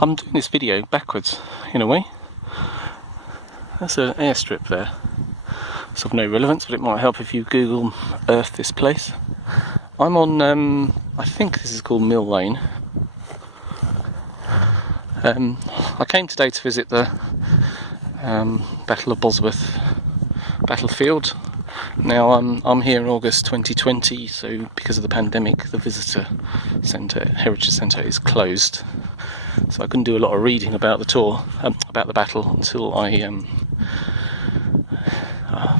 I'm doing this video backwards, in a way. That's an airstrip there. It's of no relevance, but it might help if you Google Earth this place. I'm on, I think this is called Mill Lane. I came today to visit the Battle of Bosworth Battlefield. Now I'm here in August 2020, so because of the pandemic, the visitor centre, heritage centre, is closed. So I couldn't do a lot of reading about the tour, about the battle, until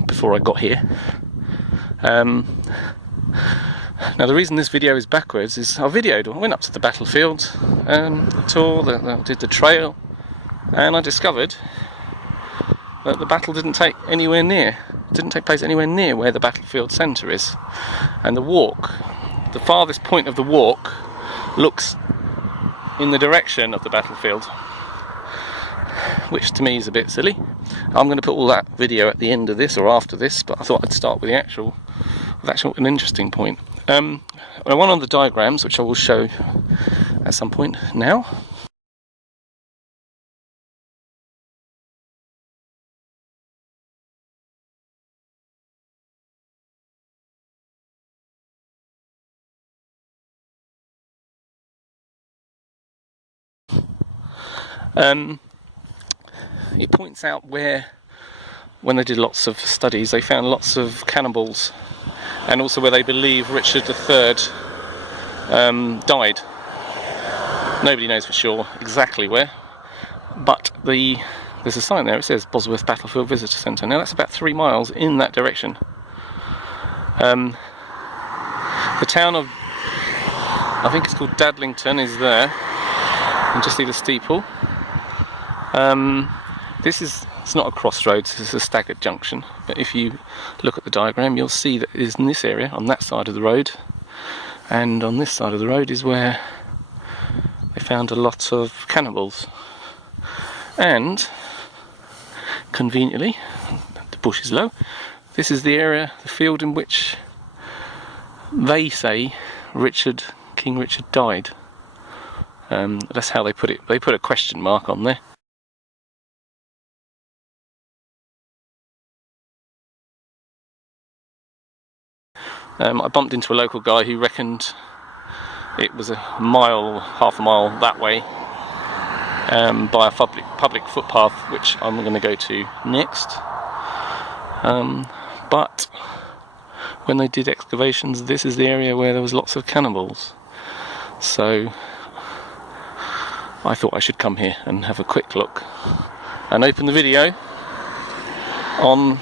before I got here. Now the reason this video is backwards is I went up to the battlefield, tour, did the trail, and I discovered that the battle didn't take place anywhere near where the battlefield centre is. And the farthest point of the walk looks in the direction of the battlefield, which to me is a bit silly. I'm going to put all that video at the end of this or after this, but I thought I'd start with an interesting point. One of the diagrams, which I will show at some point now. It points out where, when they did lots of studies, they found lots of cannibals, and also where they believe Richard III died. Nobody knows for sure exactly where, but there's a sign there. It says Bosworth Battlefield Visitor Centre. Now that's about 3 miles in that direction. The town of, I think it's called Dadlington, is there. You can just see the steeple. It's not a crossroads, this is a staggered junction, but if you look at the diagram you'll see that it is in this area, on that side of the road, and on this side of the road is where they found a lot of cannibals. And conveniently, the bush is low, this is the area, the field in which they say King Richard died. That's how they put it. They put a question mark on there. I bumped into a local guy who reckoned it was half a mile that way, by a public footpath, which I'm going to go to next. But when they did excavations, this is the area where there was lots of cannibals. So I thought I should come here and have a quick look and open the video on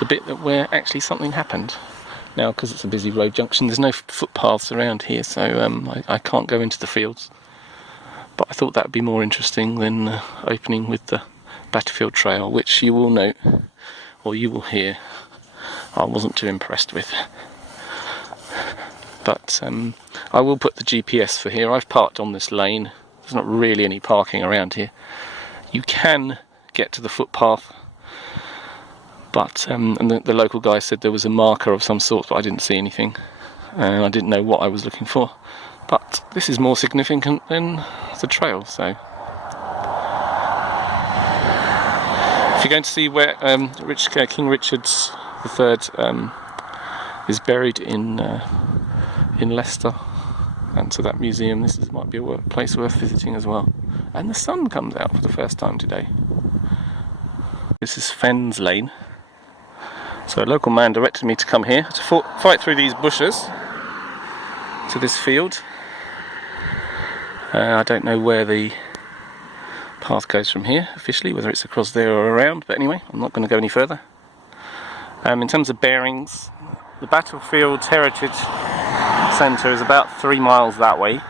the bit where actually something happened. Now, because it's a busy road junction, there's no footpaths around here, so I can't go into the fields. But I thought that would be more interesting than opening with the Battlefield Trail, which you will note, or you will hear, I wasn't too impressed with. But I will put the GPS for here. I've parked on this lane. There's not really any parking around here. You can get to the footpath, but and the local guy said there was a marker of some sort, but I didn't see anything, and I didn't know what I was looking for. But this is more significant than the trail, so if you're going to see where King Richard III is buried in Leicester, and to that museum, might be a place worth visiting as well. And the sun comes out for the first time today. This is Fenn Lanes. So a local man directed me to come here to fight through these bushes to this field. I don't know where the path goes from here officially, whether it's across there or around, but anyway, I'm not going to go any further. In terms of bearings, the Battlefield Heritage Centre is about 3 miles that way.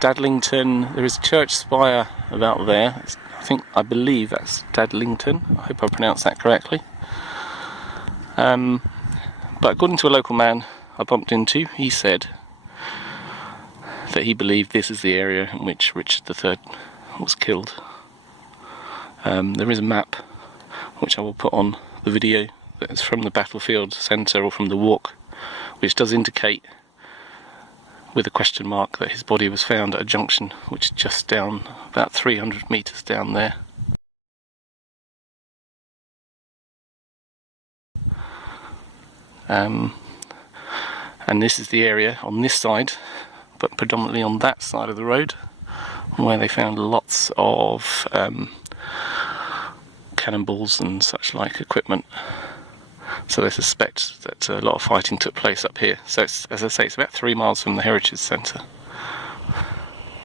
Dadlington, there is a church spire about there. I believe that's Dadlington. I hope I pronounced that correctly. But according to a local man I bumped into, he said that he believed this is the area in which Richard III was killed. There is a map which I will put on the video that's from the Battlefield Centre or from the walk, which does indicate with a question mark that his body was found at a junction which is just down about 300 metres down there. And this is the area on this side, but predominantly on that side of the road, where they found lots of cannonballs and such like equipment. So they suspect that a lot of fighting took place up here. So it's, as I say, it's about 3 miles from the Heritage Centre.